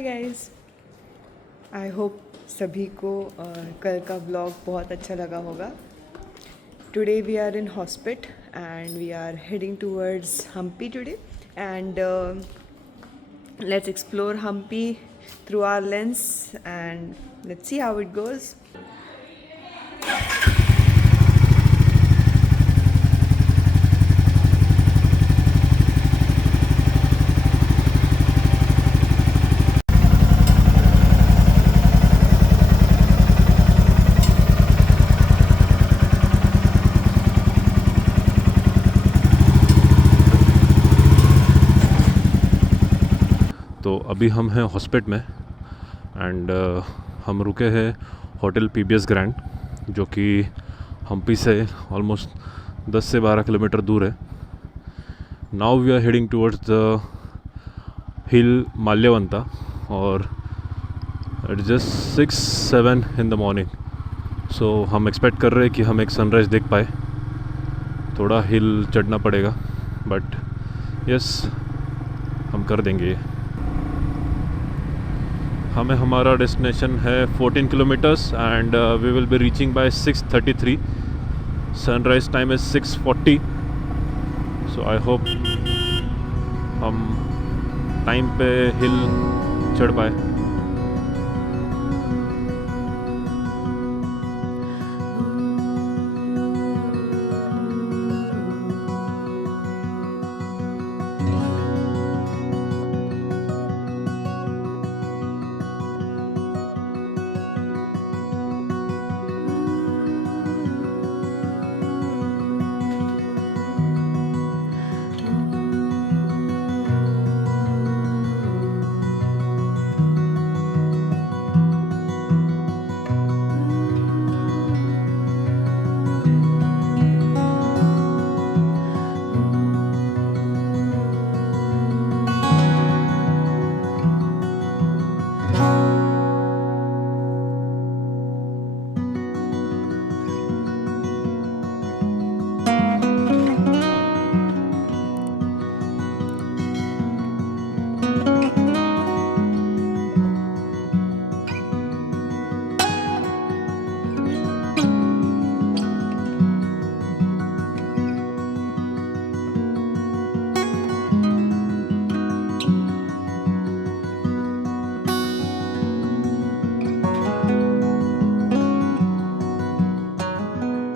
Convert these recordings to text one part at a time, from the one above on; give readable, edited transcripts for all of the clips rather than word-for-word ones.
Hi guys, I hope सभी को कल का व्लॉग बहुत अच्छा लगा होगा। Today we are in Hospet and we are heading towards Hampi today and let's explore Hampi through our lens and let's see how it goes. तो अभी हम हैं हॉस्पिट में एंड हम रुके हैं होटल PBS ग्रैंड, जो कि हम्पी से ऑलमोस्ट 10 से 12 किलोमीटर दूर है। Now we are heading towards the hill Malyavanta और it just 6-7 in the morning. So हम एक्सपेक्ट कर रहे हैं कि हम एक सनराइज़ देख पाए। थोड़ा हिल चढ़ना पड़ेगा बट यस, हम कर देंगे ये। हमें हमारा डेस्टिनेशन है 14 kilometres and we will be reaching by 6:33। Sunrise time is 6:40। So I hope हम टाइम पे हिल चढ़ पाए।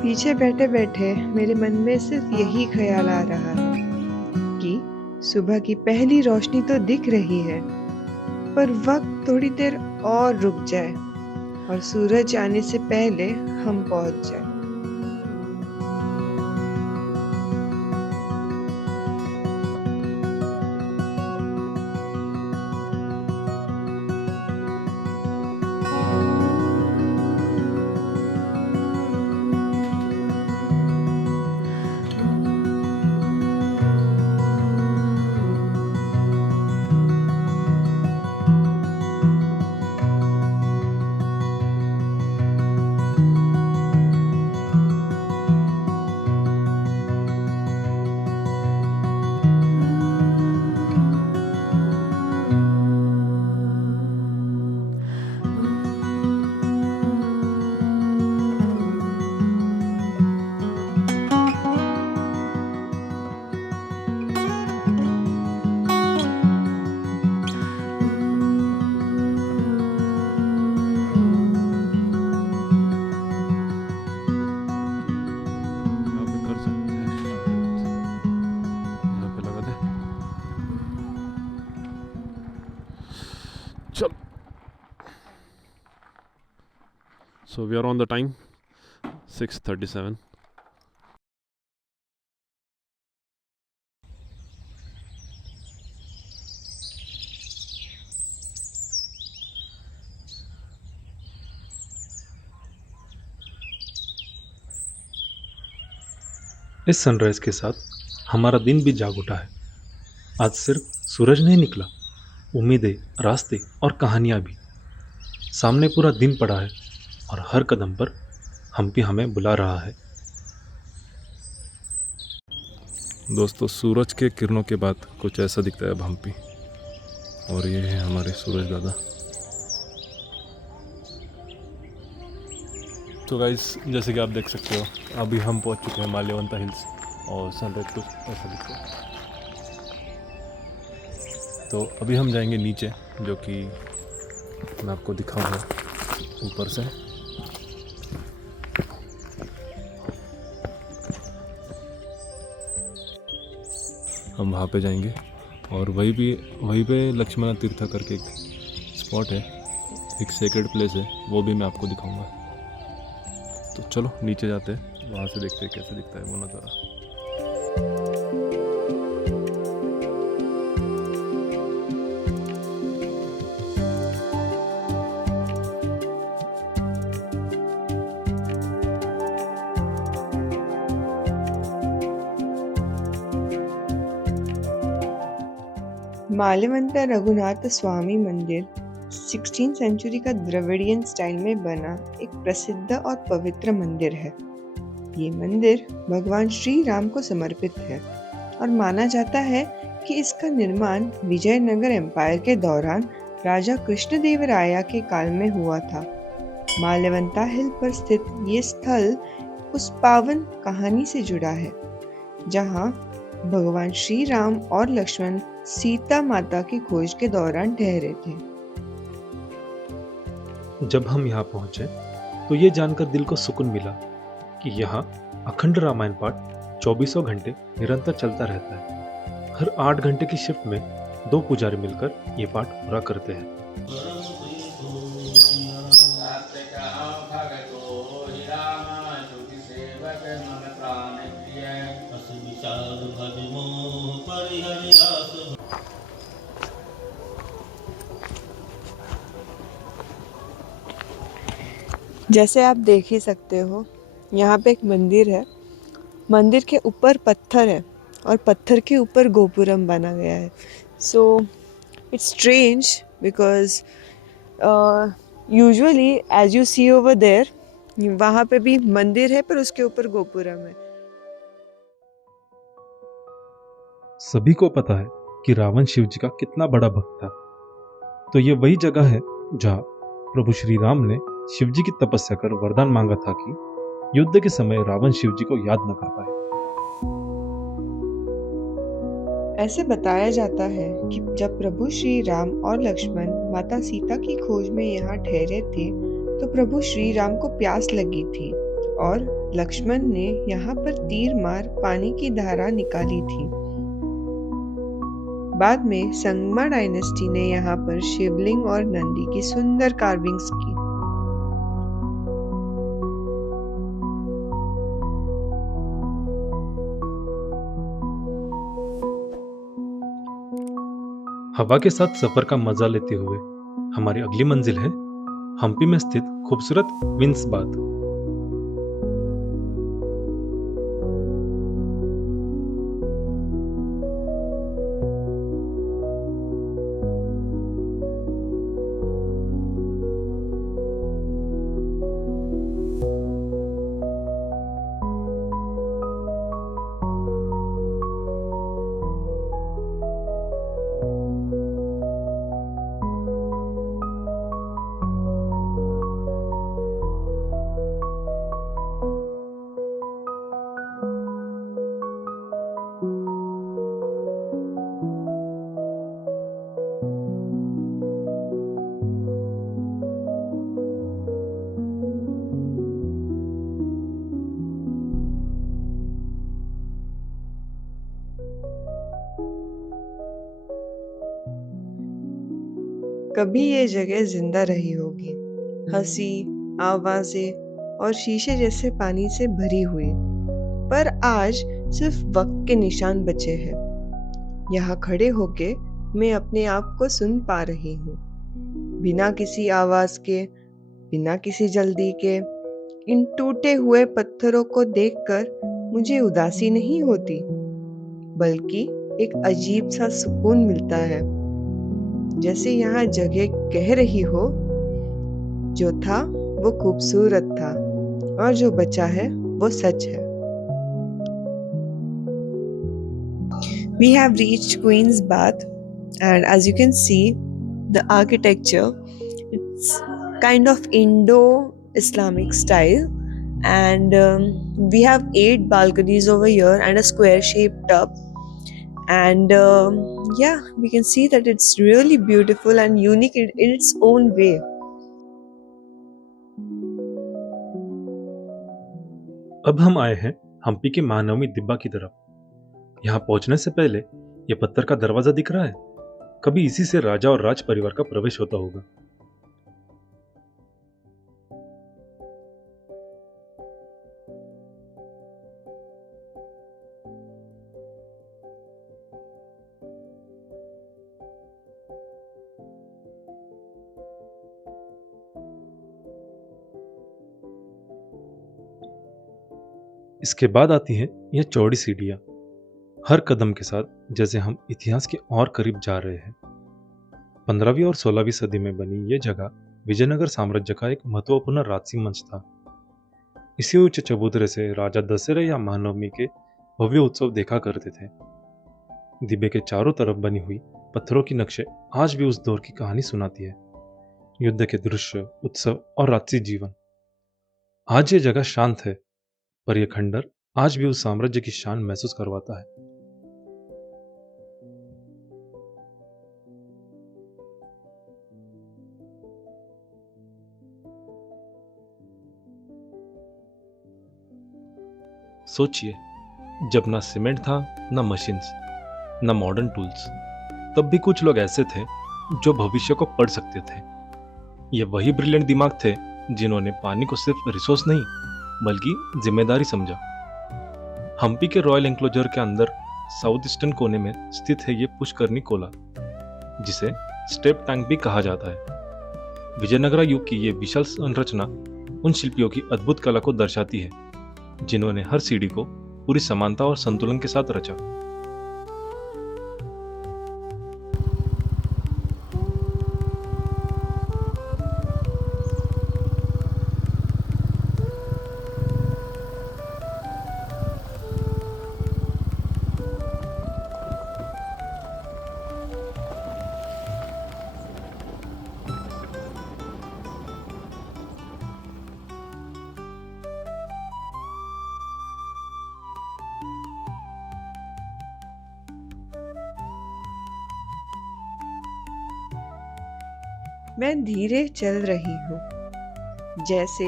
पीछे बैठे बैठे मेरे मन में सिर्फ यही ख्याल आ रहा है कि सुबह की पहली रोशनी तो दिख रही है, पर वक्त थोड़ी देर और रुक जाए और सूरज आने से पहले हम पहुंच जाए। So we are on the time 6:37. इस सनराइज के साथ हमारा दिन भी जाग उठा है। आज सिर्फ सूरज नहीं निकला, उम्मीदें, रास्ते और कहानियां भी। सामने पूरा दिन पड़ा है और हर कदम पर हम्पी हमें बुला रहा है। दोस्तों, सूरज के किरणों के बाद कुछ ऐसा दिखता है अब हम्पी। और ये है हमारे सूरज दादा। तो गाइस, जैसे कि आप देख सकते हो, अभी हम पहुंच चुके हैं माल्यवंता हिल्स और सनराइज कुछ ऐसा दिखता है। तो अभी हम जाएंगे नीचे, जो कि मैं आपको दिखाऊंगा ऊपर से। हम वहाँ पे जाएंगे और वहीं पे लक्ष्मण तीर्थ करके एक स्पॉट है, एक सेक्रेड प्लेस है, वो भी मैं आपको दिखाऊंगा। तो चलो नीचे जाते हैं, वहाँ से देखते हैं कैसे दिखता है वो नज़ारा। माल्यवंता रघुनाथ स्वामी मंदिर 16th सेंचुरी का द्रविडियन स्टाइल में बना एक प्रसिद्ध और पवित्र मंदिर है। ये मंदिर भगवान श्री राम को समर्पित है और माना जाता है कि इसका निर्माण विजयनगर एम्पायर के दौरान राजा कृष्णदेवराय के काल में हुआ था। माल्यवंता हिल पर स्थित ये स्थल उस पावन कहानी से जुड़ा है जहाँ भगवान श्री राम और लक्ष्मण सीता माता की खोज के दौरान ठहरे थे। जब हम यहाँ पहुंचे तो ये जानकर दिल को सुकून मिला कि यहाँ अखंड रामायण पाठ 24 घंटे निरंतर चलता रहता है। हर 8 घंटे की शिफ्ट में 2 पुजारी मिलकर ये पाठ पूरा करते हैं। जैसे आप देख ही सकते हो, यहाँ पे एक मंदिर है। मंदिर के ऊपर पत्थर है और पत्थर के ऊपर गोपुरम बना गया है। So it's strange because usually as you see over there, वहाँ पे भी मंदिर है पर उसके ऊपर गोपुरम है। सभी को पता है कि रावण शिव जी का कितना बड़ा भक्त था, तो ये वही जगह है जहाँ प्रभु श्री राम ने शिव जी की तपस्या कर वरदान मांगा था कि युद्ध के समय रावण शिव जी को याद न कर पाए। ऐसे बताया जाता है कि जब प्रभु श्री राम और लक्ष्मण माता सीता की खोज में यहाँ ठहरे थे तो प्रभु श्री राम को प्यास लगी थी और लक्ष्मण ने यहाँ पर तीर मार पानी की धारा निकाली थी। बाद में संगमा डायनेस्टी ने यहाँ पर शिवलिंग और नंदी की सुंदर कार्विंग्स की। हवा के साथ सफर का मजा लेते हुए हमारी अगली मंजिल है हम्पी में स्थित खूबसूरत विंस बाथ। कभी ये जगह जिंदा रही होगी, हंसी, आवाजें और शीशे जैसे पानी से भरी हुई, पर आज सिर्फ वक्त के निशान बचे हैं। यहाँ खड़े होके मैं अपने आप को सुन पा रही हूँ, बिना किसी आवाज के, बिना किसी जल्दी के। इन टूटे हुए पत्थरों को देखकर मुझे उदासी नहीं होती, बल्कि एक अजीब सा सुकून मिलता है, जैसे यहाँ जगह कह रही हो, जो था वो खूबसूरत था और जो बचा है वो सच है। We have reached Queen's Bath And as you can see, the architecture, it's kind of Indo-Islamic style, and we have 8 balconies over here and a square-shaped tub. And yeah, we can see that it's really beautiful and unique in its own way. अब हम आए हैं हम्पी के महानवमी दिब्बा की तरफ। यहाँ पहुंचने से पहले ये पत्थर का दरवाजा दिख रहा है, कभी इसी से राजा और राज परिवार का प्रवेश होता होगा। इसके बाद आती हैं यह चौड़ी सीढ़ियां, हर कदम के साथ जैसे हम इतिहास के और करीब जा रहे हैं। 15वीं और 16वीं सदी में बनी यह जगह विजयनगर साम्राज्य का एक महत्वपूर्ण राजसी मंच था। इसी उच्च चबूतरे से राजा दशरथ या महानवमी के भव्य उत्सव देखा करते थे। दिब्बे के चारों तरफ बनी हुई पत्थरों की नक्शे आज भी उस दौर की कहानी सुनाती है, युद्ध के दृश्य, उत्सव और राजसी जीवन। आज ये जगह शांत है, पर यह खंडर आज भी उस साम्राज्य की शान महसूस करवाता है। सोचिए, जब ना सीमेंट था, ना मशीन्स, ना मॉडर्न टूल्स, तब भी कुछ लोग ऐसे थे जो भविष्य को पढ़ सकते थे। ये वही ब्रिलियंट दिमाग थे जिन्होंने पानी को सिर्फ रिसोर्स नहीं बल्कि जिम्मेदारी समझा। हम्पी के रॉयल एंक्लोजर के अंदर साउथ ईस्टर्न कोने में स्थित है ये पुष्करनी कोला, जिसे स्टेप टैंक भी कहा जाता है। विजयनगरा युग की ये विशाल संरचना उन शिल्पियों की अद्भुत कला को दर्शाती है जिन्होंने हर सीढ़ी को पूरी समानता और संतुलन के साथ रचा। मैं धीरे चल रही हूँ, जैसे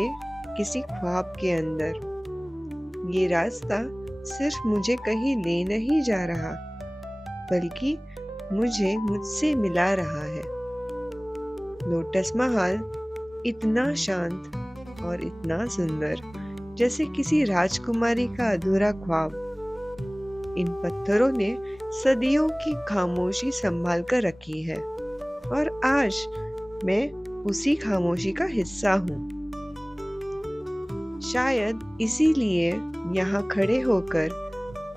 किसी ख्वाब के अंदर। ये रास्ता सिर्फ मुझे कहीं ले नहीं जा रहा, बल्कि मुझे मुझसे मिला रहा है। लोटस महल इतना शांत और इतना सुंदर, जैसे किसी राजकुमारी का अधूरा ख्वाब। इन पत्थरों ने सदियों की खामोशी संभाल कर रखी है, और आज मैं उसी खामोशी का हिस्सा हूँ। शायद इसीलिए यहाँ खड़े होकर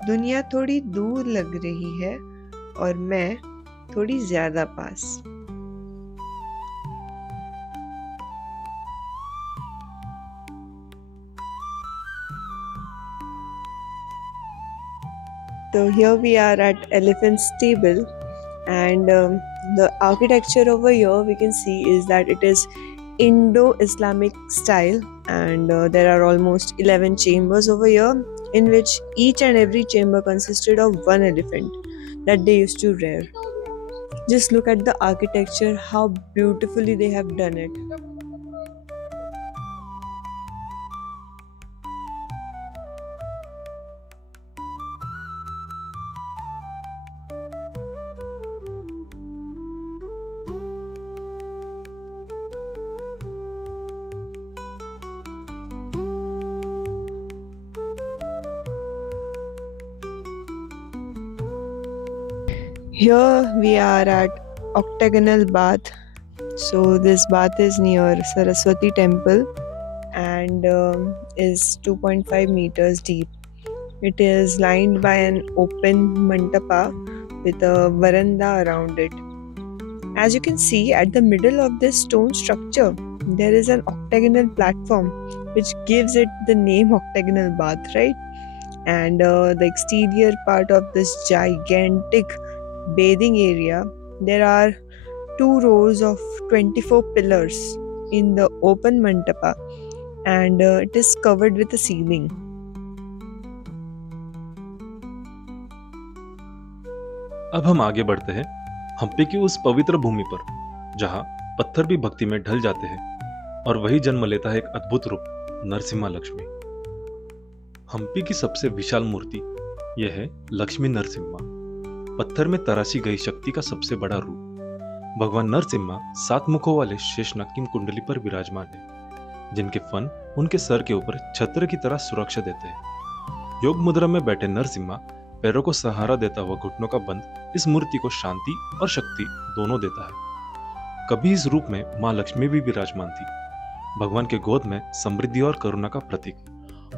दुनिया थोड़ी दूर लग रही है और मैं थोड़ी ज्यादा पास। So here we are at Elephant Stable, and the architecture over here we can see is that it is Indo-Islamic style, and there are almost 11 chambers over here, in which each and every chamber consisted of one elephant that they used to rear. Just look at the architecture, how beautifully they have done it. Here we are at Octagonal Bath. So this bath is near Saraswati Temple and is 2.5 meters deep. It is lined by an open mandapa with a veranda around it. As you can see, at the middle of this stone structure, there is an octagonal platform which gives it the name Octagonal Bath, right? And the exterior part of this gigantic bathing area There are 2 rows of 24 pillars in the open mandapa, and it is covered with a ceiling. अब हम आगे बढ़ते हैं हम्पी की उस पवित्र भूमि पर जहां पत्थर भी भक्ति में ढल जाते हैं और वही जन्म लेता है एक अद्भुत रूप, नरसिम्हा लक्ष्मी। हम्पी की सबसे विशाल मूर्ति यह है लक्ष्मी नरसिम्हा, पत्थर में तराशी गई शक्ति का सबसे बड़ा रूप। भगवान नरसिम्हा 7 मुखों वाले शेषनाग की कुंडली पर विराजमान है, जिनके फन उनके सर के ऊपर छत्र की तरह सुरक्षा देते हैं। योग मुद्रा में बैठे नरसिम्हा पैरों को सहारा देता हुआ घुटनों का बंद इस मूर्ति को शांति और शक्ति दोनों देता है। कभी इस रूप में मां लक्ष्मी भी विराजमान थी, भगवान के गोद में समृद्धि और करुणा का प्रतीक।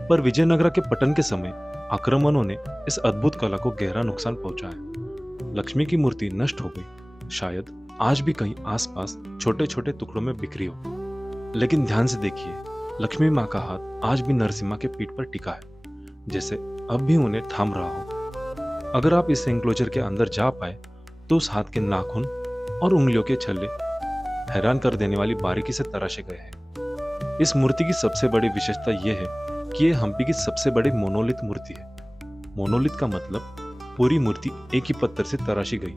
पर विजयनगरा के पतन के समय आक्रमणों ने इस अद्भुत कला को गहरा नुकसान पहुंचाया। लक्ष्मी की मूर्ति नष्ट हो गई, शायद आज भी कहीं आसपास छोटे छोटे टुकड़ों में बिखरी हो। लेकिन ध्यान से देखिए, लक्ष्मी माँ का हाथ आज भी नरसिम्हा के पीठ पर टिका है, जैसे अब भी उन्हें थाम रहा हो। अगर आप इस एंक्लोजर के अंदर जा पाए तो उस हाथ के नाखून और उंगलियों के छल्ले हैरान कर देने वाली बारीकी से तराशे गए हैं। इस मूर्ति की सबसे बड़ी विशेषता यह है कि यह हम्पी की सबसे बड़ी मोनोलिथ मूर्ति है। मोनोलिथ का मतलब पूरी मूर्ति एक ही पत्थर से तराशी गई,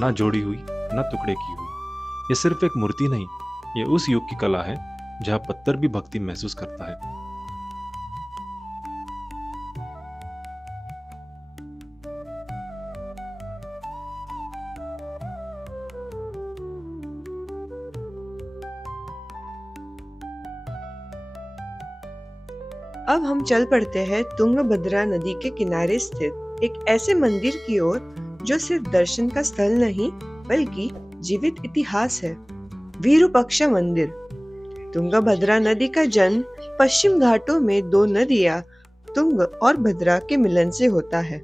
ना जोड़ी हुई ना टुकड़े की हुई। यह सिर्फ एक मूर्ति नहीं, यह उस युग की कला है जहां पत्थर भी भक्ति महसूस करता है। अब हम चल पड़ते हैं तुंगभद्रा नदी के किनारे स्थित एक ऐसे मंदिर की ओर जो सिर्फ दर्शन का स्थल नहीं बल्कि जीवित इतिहास है। विरूपाक्षा मंदिर। तुंगभद्रा नदी का जन्म पश्चिम घाटों में 2 नदियां तुंग और भद्रा के मिलन से होता है।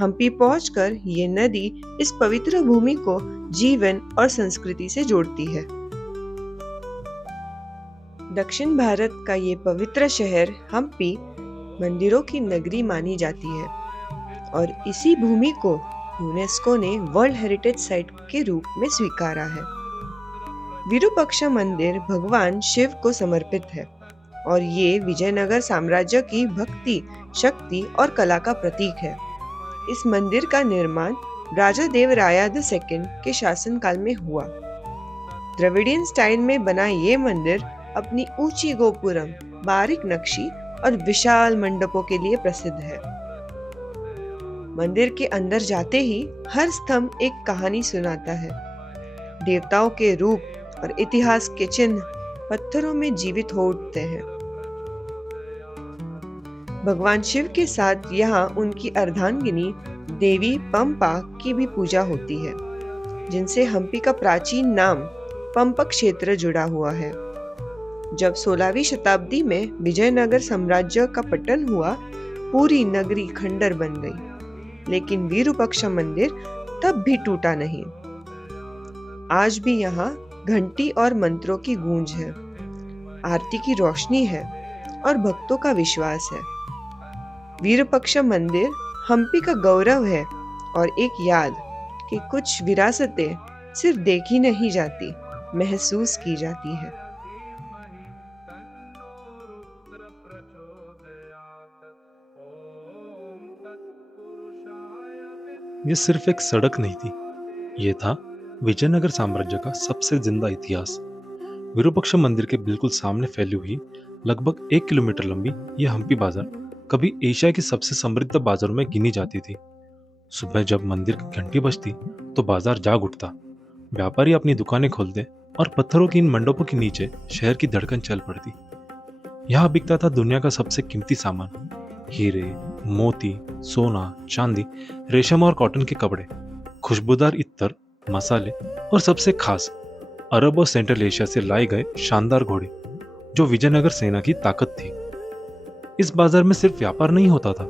हम्पी पहुंचकर ये नदी इस पवित्र भूमि को जीवन और संस्कृति से जोड़ती है। दक्षिण भारत का ये पवित्र शहर हम्पी मंदिरों की नगरी मानी जाती है और इसी भूमि को यूनेस्को ने वर्ल्ड हेरिटेज साइट के रूप में स्वीकारा है। विरूपाक्षा मंदिर भगवान शिव को समर्पित है और ये विजयनगर साम्राज्य की भक्ति, शक्ति और कला का प्रतीक है। इस मंदिर का निर्माण राजा देवराया II के शासनकाल में हुआ। द्रविडियन स्टाइल में बना ये मंदिर अपनी ऊंची गोपुरम, बारीक नक्शी और विशाल मंडपों के लिए प्रसिद्ध है। मंदिर के अंदर जाते ही हर स्तंभ एक कहानी सुनाता है। देवताओं के रूप और इतिहास के चिन्ह पत्थरों में जीवित हो उठते हैं। भगवान शिव के साथ यहाँ उनकी अर्धांगिनी देवी पंपा की भी पूजा होती है, जिनसे हम्पी का प्राचीन नाम पंपक क्षेत्र जुड़ा हुआ है। जब 16वीं शताब्दी में विजयनगर साम्राज्य का पतन हुआ, पूरी नगरी खंडर बन गई, लेकिन विरूपाक्षा मंदिर तब भी टूटा नहीं। आज भी यहाँ घंटी और मंत्रों की गूंज है, आरती की रोशनी है और भक्तों का विश्वास है। विरूपाक्षा मंदिर हम्पी का गौरव है और एक याद कि कुछ विरासतें सिर्फ देखी नहीं जाती, महसूस की जाती है। यह सिर्फ एक सड़क नहीं थी, यह था विजयनगर साम्राज्य का सबसे जिंदा इतिहास। विरूपाक्षा मंदिर के बिल्कुल सामने फैली हुई लगभग 1 किलोमीटर लंबी यह हम्पी बाजार कभी एशिया की सबसे समृद्ध बाजारों में गिनी जाती थी। सुबह जब मंदिर की घंटी बजती तो बाजार जाग उठता, व्यापारी अपनी दुकानें खोलते और पत्थरों की इन मंडपों के नीचे शहर की धड़कन चल पड़ती। यहाँ बिकता था दुनिया का सबसे कीमती सामान, हीरे, मोती, सोना, चांदी, रेशम और कॉटन के कपड़े, खुशबूदार इत्तर, मसाले और सबसे खास अरब और सेंट्रल एशिया से लाए गए शानदार घोड़े, जो विजयनगर सेना की ताकत थी। इस बाजार में सिर्फ व्यापार नहीं होता था,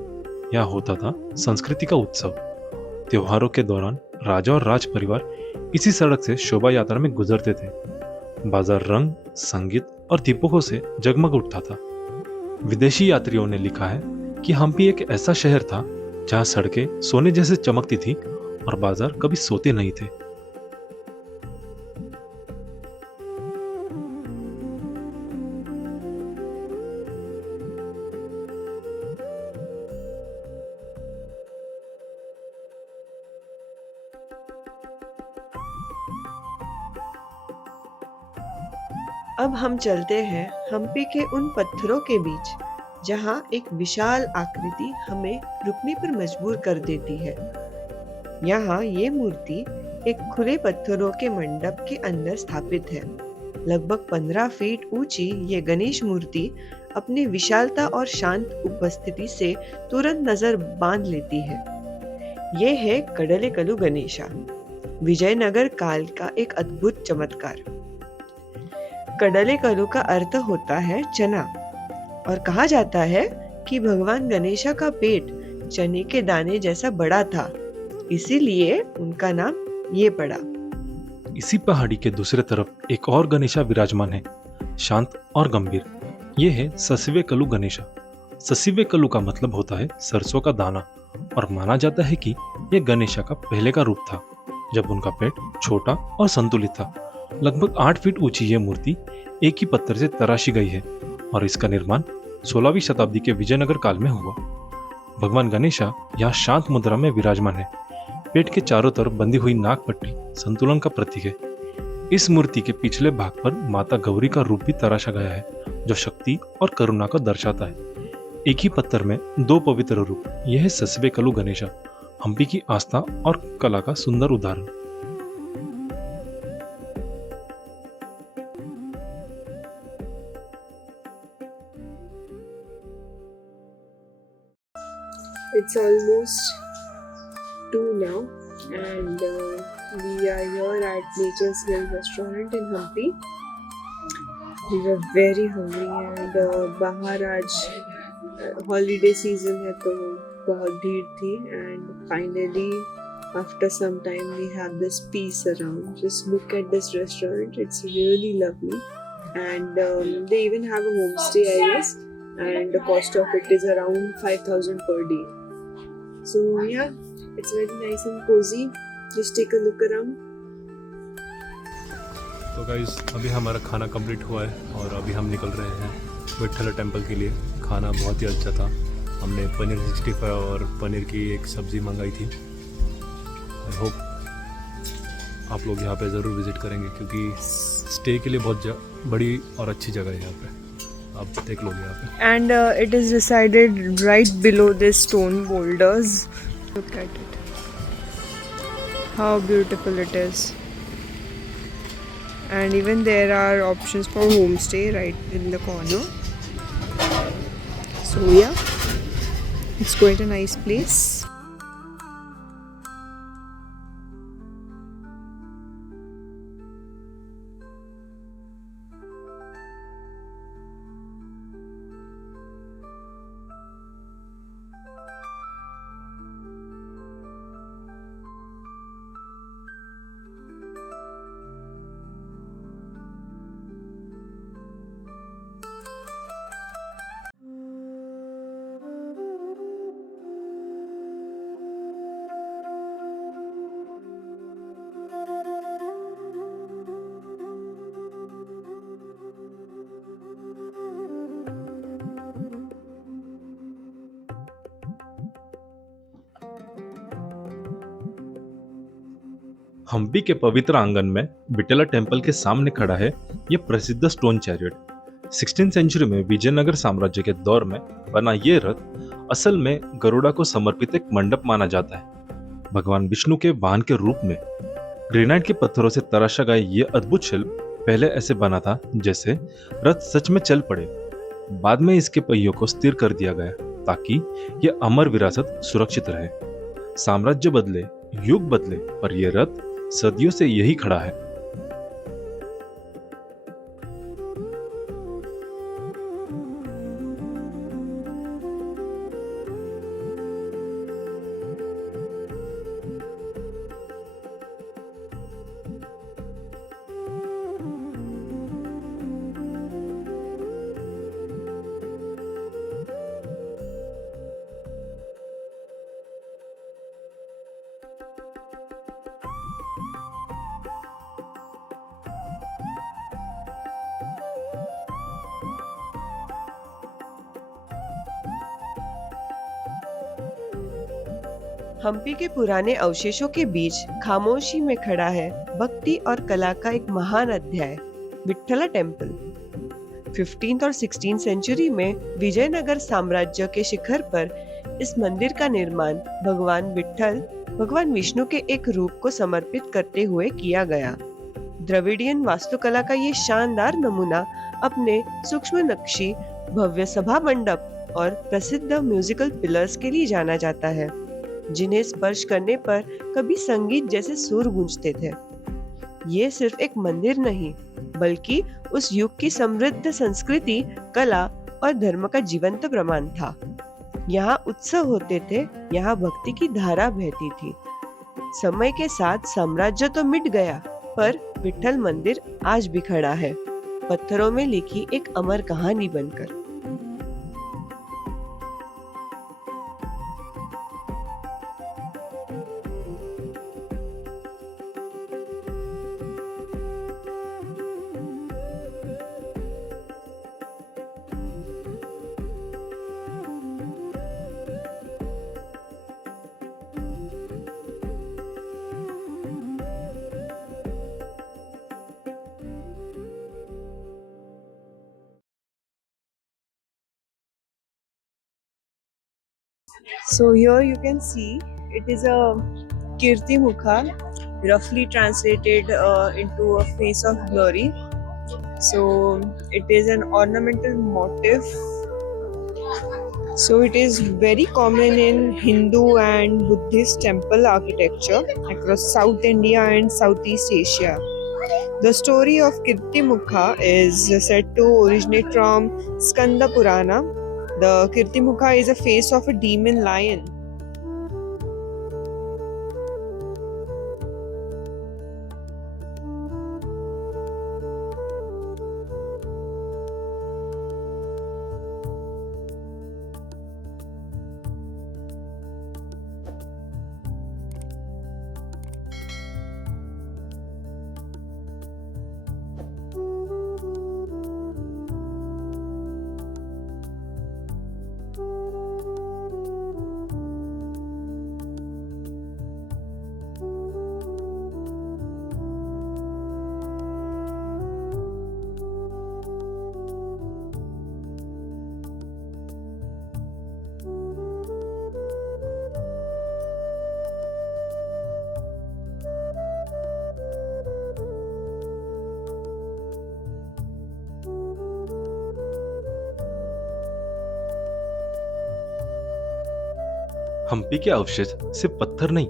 यहाँ होता था संस्कृति का उत्सव। त्योहारों के दौरान राजा और राज परिवार इसी सड़क से शोभा यात्रा में गुजरते थे। बाजार रंग, संगीत और दीपकों से जगमग उठता था। विदेशी यात्रियों ने लिखा है कि हम्पी एक ऐसा शहर था जहाँ सड़कें सोने जैसे चमकती थी और बाजार कभी सोते नहीं थे। अब हम चलते हैं हम्पी के उन पत्थरों के बीच जहां एक विशाल आकृति हमें रुकने पर मजबूर कर देती है। यहाँ ये मूर्ति एक खुले पत्थरों के मंडप के अंदर स्थापित है। लगभग 15 फीट ऊंची ये गणेश मूर्ति अपनी विशालता और शांत उपस्थिति से तुरंत नजर बांध लेती है। ये है कडलेकल्लू गणेशा, विजयनगर काल का एक अद्भुत चमत्कार। कडलेकल्लू का अर्थ होता है चना और कहा जाता है कि भगवान गणेशा का पेट चने के दाने जैसा बड़ा था, इसीलिए उनका नाम ये पड़ा। इसी पहाड़ी के दूसरे तरफ एक और गणेशा विराजमान है, शांत और गंभीर। ये है ससिवे कल्लू गणेशा। ससिवे कल्लू का मतलब होता है सरसों का दाना और माना जाता है कि यह गणेशा का पहले का रूप था, जब उनका पेट छोटा और संतुलित था। लगभग 8 फीट ऊंची यह मूर्ति एक ही पत्थर से तराशी गई है और इसका निर्माण 16वीं शताब्दी के विजयनगर काल में हुआ। भगवान गणेशा यहाँ शांत मुद्रा में विराजमान है। पेट के चारों तरफ बंधी हुई नाग पट्टी संतुलन का प्रतीक है। इस मूर्ति के पिछले भाग पर माता गौरी का रूप भी तराशा गया है, जो शक्ति और करुणा को दर्शाता है। एक ही पत्थर में 2 पवित्र रूप। यह है ससिवे कल्लू गणेशा, हम्पी की आस्था और कला का सुंदर उदाहरण। It's almost 2 now and we are here at Nature's Hill restaurant in Hampi. We were very hungry and बाहर आज holiday season है तो बहुत भीड़ थी and finally after some time we have this peace around. Just look at this restaurant, it's really lovely and they even have a homestay I guess and the cost of it is around 5,000 per day. So yeah, it's very nice and cozy. Just take a look around. तो guys अभी हमारा खाना complete हुआ है और अभी हम निकल रहे हैं विट्ठल टेम्पल के लिए। खाना बहुत ही अच्छा था। हमने पनीर 65 और पनीर की एक सब्ज़ी मंगाई थी। आई होप आप लोग यहाँ पे ज़रूर विज़िट करेंगे क्योंकि स्टे के लिए बहुत बड़ी और अच्छी जगह है यहाँ पे। आप देख लोगे यहाँ पे। And it is resided right below these stone boulders. Look at it. How beautiful it is. And even there are options for homestay right in the corner. So yeah, it's quite a nice place. Hampi के पवित्र आंगन में विट्ठला temple के सामने खड़ा है यह प्रसिद्ध स्टोन चैरियट। 16th सेंचुरी में विजयनगर साम्राज्य के दौर में बना ये रथ असल में गरुड़ा को समर्पित एक मंडप माना जाता है। भगवान विष्णु के वाहन के रूप में ग्रेनाइट के पत्थरों से तराशा गया ये अद्भुत शिल्प पहले ऐसे बना था जैसे रथ सच में चल पड़े। बाद में इसके पहियों को स्थिर कर दिया गया ताकि यह अमर विरासत सुरक्षित रहे। साम्राज्य बदले, युग बदले, पर यह रथ सदियों से यही खड़ा है। हम्पी के पुराने अवशेषों के बीच खामोशी में खड़ा है भक्ति और कला का एक महान अध्याय। विट्ठला टेम्पल। 15th और 16th सेंचुरी में विजयनगर साम्राज्य के शिखर पर इस मंदिर का निर्माण भगवान विट्ठल, भगवान विष्णु के एक रूप को समर्पित करते हुए किया गया। द्रविडियन वास्तुकला का ये शानदार नमूना अपने सूक्ष्म नक्शी, भव्य सभा मंडप और प्रसिद्ध म्यूजिकल पिलर्स के लिए जाना जाता है, जिन्हें स्पर्श करने पर कभी संगीत जैसे सुर गूंजते थे। ये सिर्फ एक मंदिर नहीं, बल्कि उस युग की समृद्ध संस्कृति, कला और धर्म का जीवंत प्रमाण था। यहाँ उत्सव होते थे, यहाँ भक्ति की धारा बहती थी। समय के साथ साम्राज्य तो मिट गया, पर विट्ठल मंदिर आज भी खड़ा है, पत्थरों में लिखी एक अमर कहानी बनकर। So here you can see it is a Kirti Mukha, roughly translated into a face of glory. So it is an ornamental motif. So it is very common in Hindu and Buddhist temple architecture across South India and Southeast Asia. The story of Kirti Mukha is said to originate from Skanda Purana. The Kirti Mukha is a face of a demon lion. Hampi के अवशेष सिर्फ पत्थर नहीं,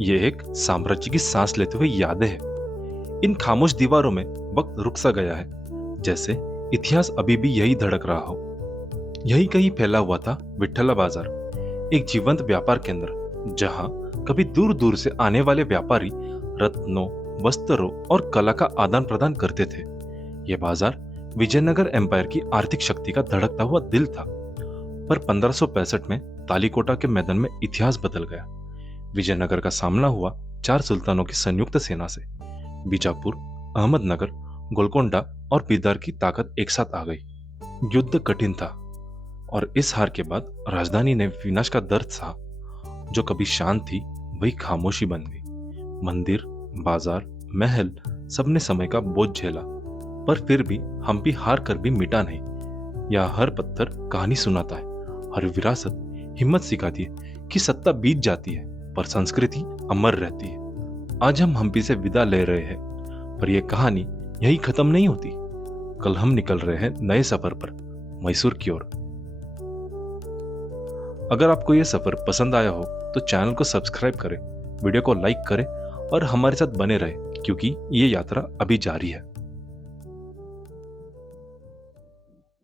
ये एक साम्राज्य की सांस लेते हुए यादें हैं। इन खामोश दीवारों में वक्त रुक सा गया है, जैसे इतिहास अभी भी यही धड़क रहा हो। यही कहीं फैला हुआ था विट्ठला बाजार, एक जीवंत व्यापार केंद्र, जहां कभी दूर दूर से आने वाले व्यापारी रत्नों, वस्त्रों और कला का आदान प्रदान करते थे। यह बाजार विजयनगर एम्पायर की आर्थिक शक्ति का धड़कता हुआ दिल था। पर 1565 में तालीकोटा के मैदान में इतिहास बदल गया। विजयनगर का सामना हुआ 4 सुल्तानों की संयुक्त सेना से। बीजापुर, अहमदनगर, गोलकोंडा और बीदर की ताकत एक साथ आ गई। युद्ध कठिन था और इस हार के बाद राजधानी ने विनाश का दर्द सहा। जो कभी शांत थी वही खामोशी बन गई। मंदिर, बाजार, महल सबने समय का बोझ झेला, पर फिर भी हम्पी हार कर भी मिटा नहीं। यह हर पत्थर कहानी सुनाता है, हर विरासत हिम्मत सिखाती है कि सत्ता बीत जाती है पर संस्कृति अमर रहती है। आज हम हम्पी से विदा ले रहे हैं, पर यह कहानी यही खत्म नहीं होती। कल हम निकल रहे हैं नए सफर पर, मैसूर की ओर। अगर आपको यह सफर पसंद आया हो तो चैनल को सब्सक्राइब करें, वीडियो को लाइक करें और हमारे साथ बने रहें, क्योंकि ये यात्रा अभी जारी है।